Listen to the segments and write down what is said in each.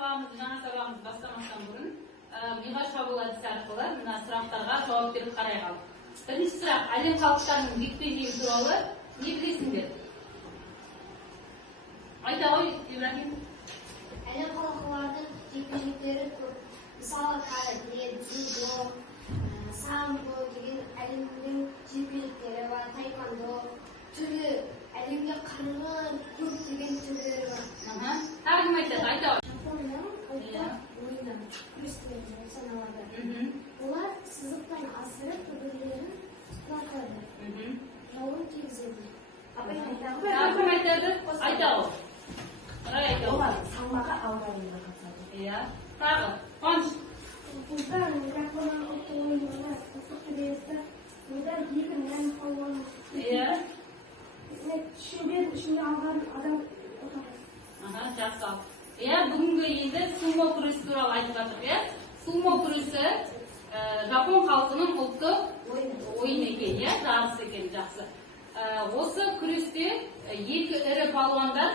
жаңа сабағымызды бастамастан бұрын миға шабуыл әдісі арқылы мына сұрақтарға жауап беріп қарай қалдық. Бірінші сұрақ: әлем халықтарының жекпе-жегі туралы не білесіңдер? Айта ғой, Ибрахим. Әлем халықаралық жекпе-жектері көп. Мысалы, дзюдо, самбо деген әлемнің жекпе-жектері бар, тайквондо, түрлі әлемге қараған көптеген түрлері бар. Тағы кім айтады? Айта ғой. Жапонның ұлттық ойыны күрес деген саналады. Олар сызықтан асырып төбелерін тұтатады. Жауын тигізеді. Тағы кім айтады? Айта ғой. Олар салмағы аударымға қатысады. Тағы. Қуаныш. Жапонның ұлттық ойыны күресті. Одан екі мән қалуаны. Шеңбердің ішінде алған адам отырады. Жақсы. Бүгінгі енді сумо күресі туралы айтып жатыр. Сумо күресі Жапон халқының ұлттық ойын екен, жарыс екен. Жақсы. Осы күресте екі ірі палуандар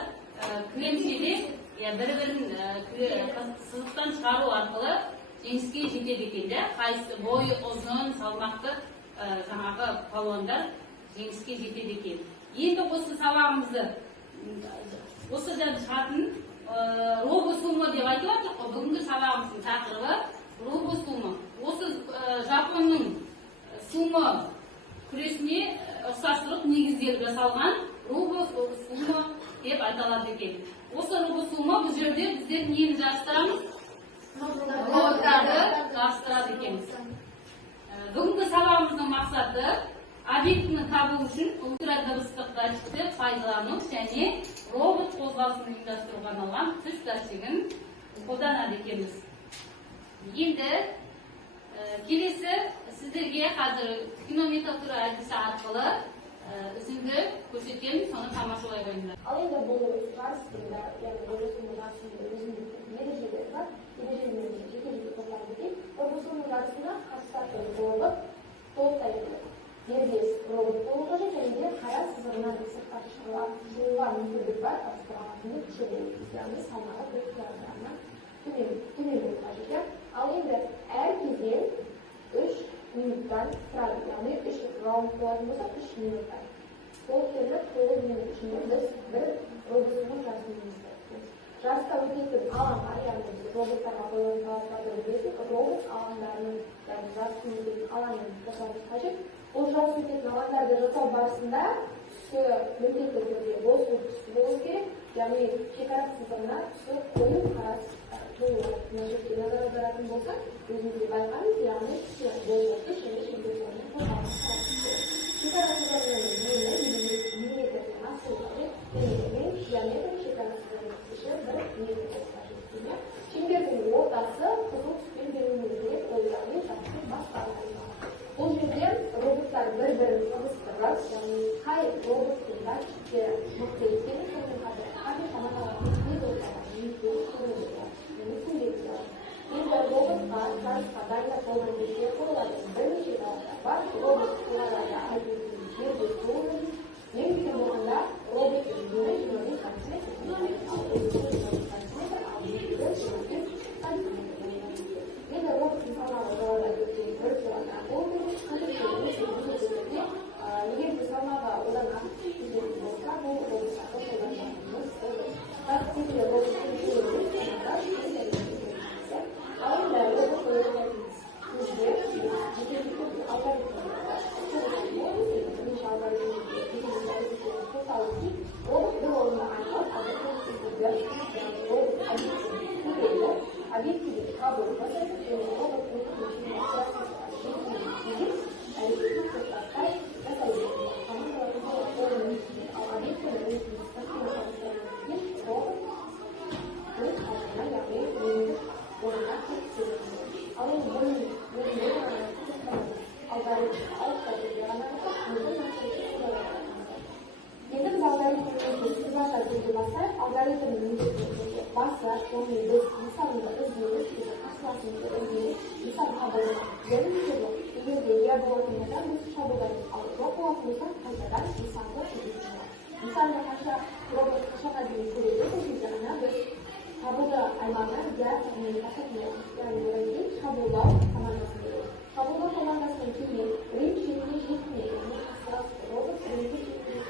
кілемшеде бір-бірін сызықтан шығару арқылы жеңіске жетеді екен. Қайсы бойы ұзын, салмақты жаңағы палуандар жеңіске жетеді екен. Енді осы сабағымызды осыдан шығатын робо-сумо деп айтып жатыр ғой. Бүгінгі сабағымыздың тақырыбы робо-сумо. Осы Жапонның сумо күресіне ұқсастырып негізделіп жасалған робо-сумо деп айтылады екен. Осы робо-сумо бұл жерде біздер нені жарыстырамыз? Роботтарды жарыстырады екенбіз. Бүгінгі сабағымыздың мақсаты объектіні табу үшін ультрадыбыстық датчикті пайдалану және робот қозғалысын ұйымдастыруға арналған түс датчигін қолданады екенбіз. Енді келесі сіздерге қазір кинометатура әдісі арқылы үзінді көрсетемін, соны тамашалай қойыңдар. Ал енді бұл жарыстың да, робо-сумо жарысының өзіндік ережелері бар. Ережелерін жеке-жеке тоқталып өтейік. Робо-сумо жарысында қатысатын робот толықтай дербес робот болу қажет, және де қара сызығынан сыртқа шығуға мүмкіндік бар, ауыстырғанның күші яғни салмағы 1 килограммнан төмен болу қажет. Ал енді әр кезең 3 минуттан тұрады, яғни 3 раунд болатын болса 3 минуттан. Ол келіп 9 минут ішінде біз бір робот-сумо жарысын өткіземіз. Жарыста өтетін алаңға, яғни роботтарға қойылған талаптарды білесіз, робот алаңдарының, яғни жарыстың өтетін алаңын жасауымыз қажет. Ол жарыс өтетін алаңдарды жасау барысында түсі міндетті түрде бос болу керек, яғни шекара сызығына түсі қою қара толы. Мына жерге назар аударатын болсақ, өзіңізге байқаңыз, яғни түсі бос және шекарасының қозғалысы қара. Шекара сызығының ені миллиметрден асу қажет, және диаметрі шекара сызығының іші 1 метр болу қажет. Шеңбердің ортасы қызыл түспен белгіленуі керек, ол яғни жарыстың басталуы. Бұл жерде роботтар бір-бірін ығыстырып, яғни қай роботтың датчикте мықты екені сонымен қатар қандай командалардың енді роботқа жарысқа дайындап болған кезде қойылатын бірнеше талаптар бар. Робот оларға айтылатын жерде болуы, ең үлкен болғанда роботтың ені 25 сантиметр, ал сантиметр, ал ені 25 сантиметр. Енді роботтың салмағы жоғарыда өткен 1 килограмм болды. Егер де салмағы одан артық кететін болса, бұл роботтарды қолданбайтынымыз болады. Тәттілі роботтың ал енді робот қойылатын кезде жеке-жеке алгоритмдер бірнеше алгоритмдер тоқталып кейіп, робот бір орында арқылы объектіге қабыл жасайды, және робот аймағына медиация коммуникация яғни одан кейін шабуылдау командасын береді. Шабуылдау командасынан кейін рынок шегіне жетмей, яғни робот рынокқа жетмей.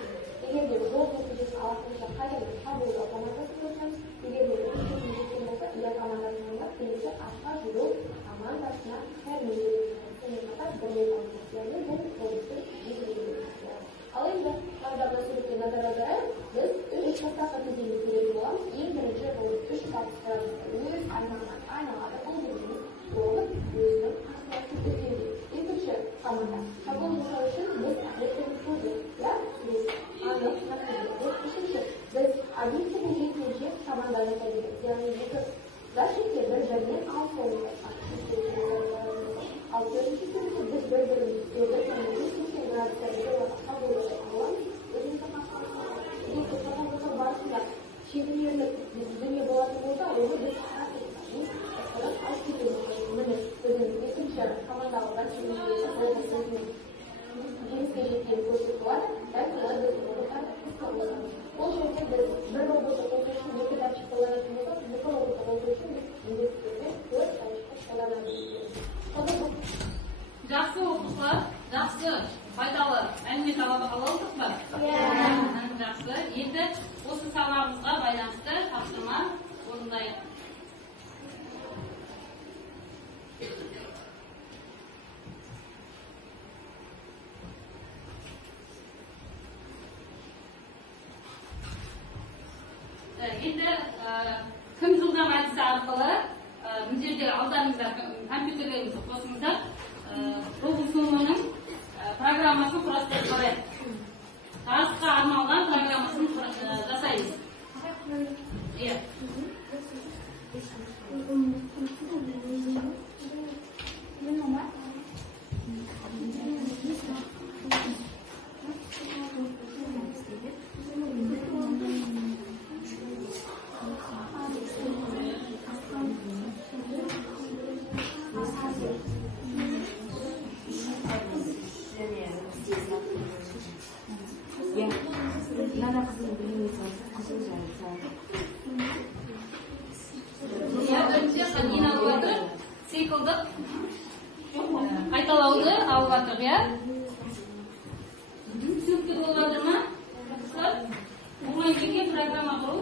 Егер де жол нәтижесін алатын болса, қайтадан шабуылдау командасын береміз. Егер де рынок шегіне жеткен болса, иә командасын алып, келесі ашқа жүру командасына кірмейді. Сонымен қатар бірлеу командасы, яғни бұл роботтың жүйелері. Ал енді таңдап суретке назар аударайық, біз үш этапқа кезеңге келетін боламыз. Ең бірінші робот үш этапқа өз аймағынан айналады. Ол дегеніміз робот өзінің қасиетін өтеуде. Екінші команда шабуыл жасау үшін біз объектіні көзді, анық нәтижелі. Үшінші біз объектіні жеткенше команда жасайды. Яғни екі зачетке бір-бірінен алыс орналасқан. Ал төртінші кезекте біз бір-бірімізді көрдік, яғни 180 градуста шабуыл аламыз. Өзімізді қасиетін барысында шегінерлік дүние болатын болса, оны біз алып кетеміз. Міне біздің екінші командаға жеңіске жеткенін көрсетіп болады. Бәлкім олай біз роботтар қысқа боламыз. Ол жерде біз бір роботты қосу үшін екі датчик қолданатын болсақ, екі роботты қосу үшін біз міндетті түрде төрт датчикті қолданамыз. Жақсы оқушылар, жақсы пайдалы әңгіме ала алдық па? Жақсы. Енді осы сабағымызға байланысты тапсырма орындайық. Енді кім жылдам әдісі арқылы бұл жерде алдарыңызда компьютерлеріңізді қосыңыздар. Робот-соманың программасын құрастырып қарайық. Тарысқа арналған программасын жасаймыз. Иә. Циклдық қайталауды алып жатыр, иә? Түсінікті болып жатыр ма? Оңай екен программа құру.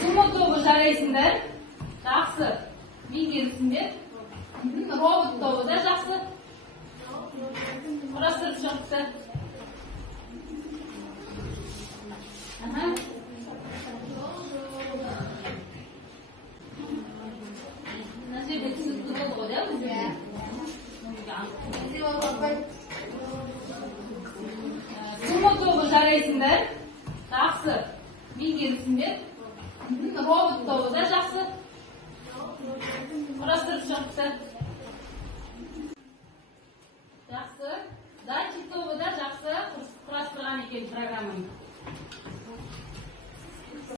Сумо тобы жарайсыңдар. Жақсы. Меңгерісіңдер. Робот тобы да жақсы. Құрастырып шықты. Мына жерде түсінікті болды ғой, да бізге? Сумо тобы жарайсыңдар. Жақсы. Меңгерісіңдер. Робот тобы да жақсы. Құрастырып шықты. Жақсы. Датчик тобы да жақсы құрастырған екен программаны.